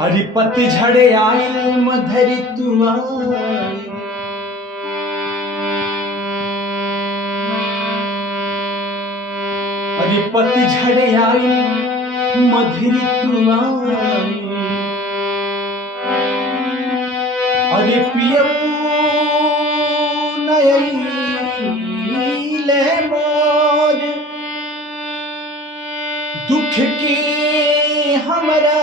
हरिपति झड़े आइल मधरी तुआ हरिपति झड़े आइल मधुरी तुआ अरे पियऊ नयले मोर दुख की हमरा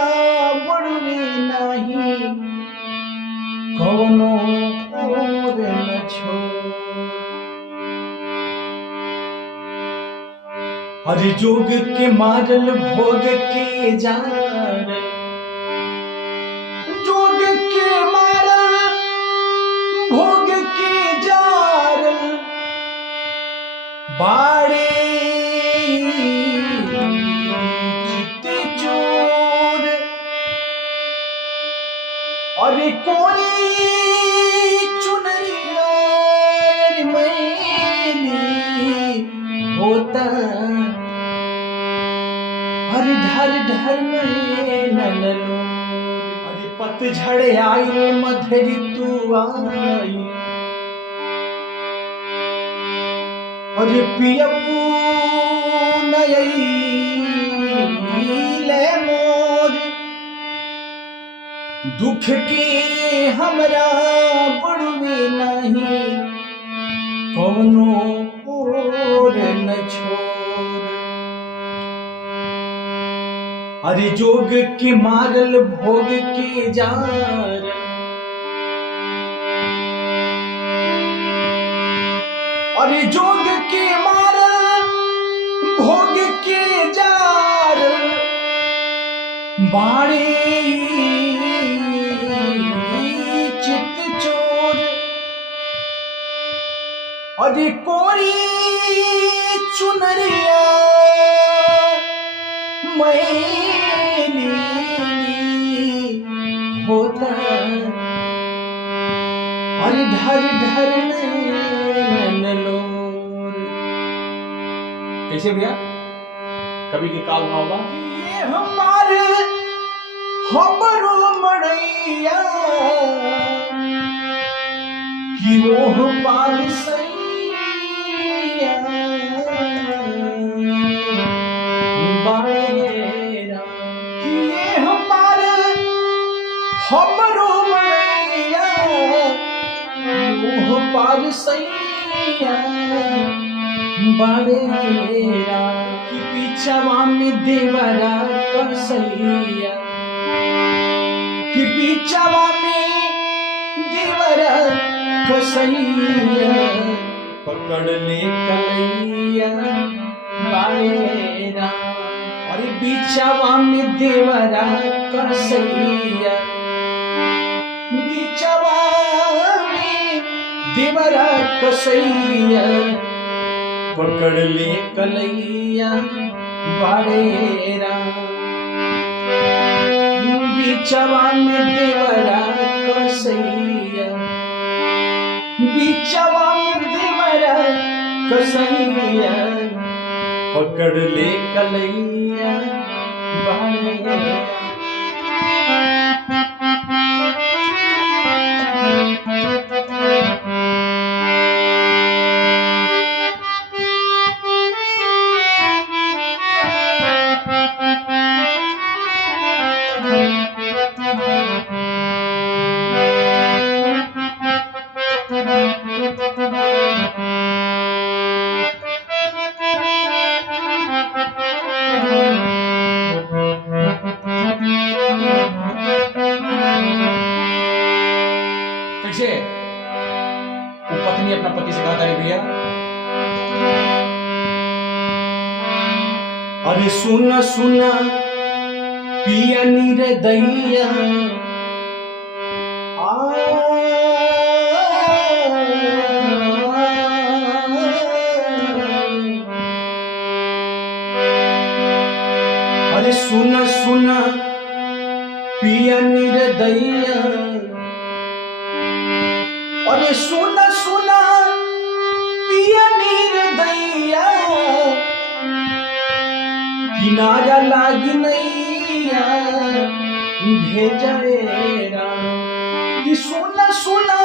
बड़वे नहीं कौनो और न छोड़ हरि जोग के मारल भोग के जार जोग के मारल भोग के जार बाड़े अरे कोरी चुनरिया मैली होता हर ढर ढर में नललो अरे पतझड़ आई मधुरी तू आई अरे पियऊ नयले मोर दुख की हमरा बड़वे नहीं कौनो और न छोड़ अरे जोग के मारल भोग के जार अरे जोग के मारल भोग के जार बाड़े अरे कोरी चुनरिया मैली होता अरे ढर ढर नलोर कैसे भैया कभी के काल होगा ये हमारे हमरो मड़ैया कि मोह पाल सही हमरो मैया मोह पार सैया बारेरा कि पीछवा में देवरा कसैया कि पीछवा में देवरा कसैया पकड़ ले कलैया बारेरा अरे पीछवा में देवरा कसैया बीचवा में देवरा कसैया पकड़ ले कलैया बाड़ेरा बीचवा में देवरा कसैया बीचवा में देवरा कसैया पकड़ ले कलैया बाड़ेरा कैसे वो पत्नी अपना पति से कहता है भैया अरे सुना सुना पिया निर्दयिया अरे सुना सुना पिया निर्दयिया, अरे सुना सुना पिया निर्दयिया, किनारा लागी नैया भेजवेरा। कि सुना सुना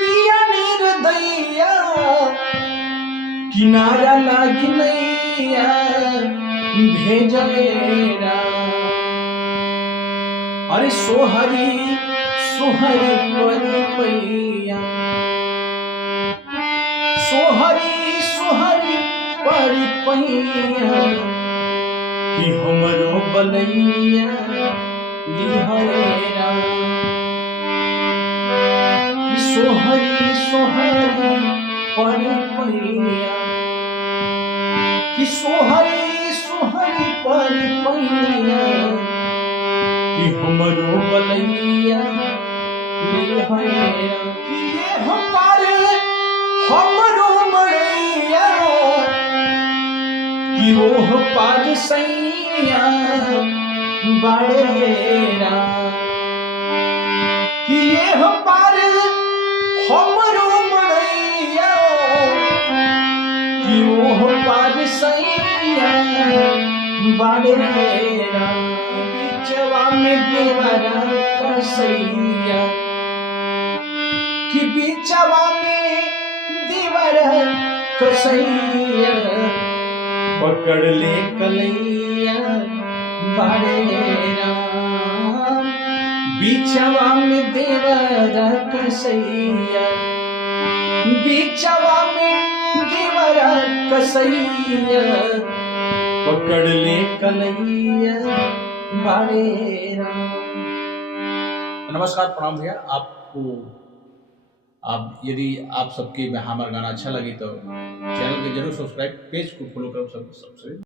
पिया निर्दयिया, किनारा लागी नैया भेजवेरा। अरे सोहरी सोहरी परी पैया, सोहरी सोहरी परी पैया, कि हमरो बलैया लिहरेरा। कि सोहरी सोहरी परी पैया, कि सोहरी सोहरी परी पैया, कि हमरो बलैया लिहरेरा। कि ये हमारे हमरो मड़ैया, कि ओह पाज सैया बड़ेरा। कि ये हमारे हमरो मड़ैया, कि ओह पाज सैया बड़ेरा। बिचवा में देवरा कसैया, कि बिचवा में देवरा कसैया, पकड़ ले कलैया बड़ेरा। बिचवा में देवरा कसैया, बिचवा में देवरा कसैया, पकड़ ले कलैया बड़ेरा। नमस्कार, प्रणाम भैया। आपको आप यदि आप सबके हमारा गाना अच्छा लगे तो चैनल को जरूर सब्सक्राइब, पेज को फॉलो करो। सबसे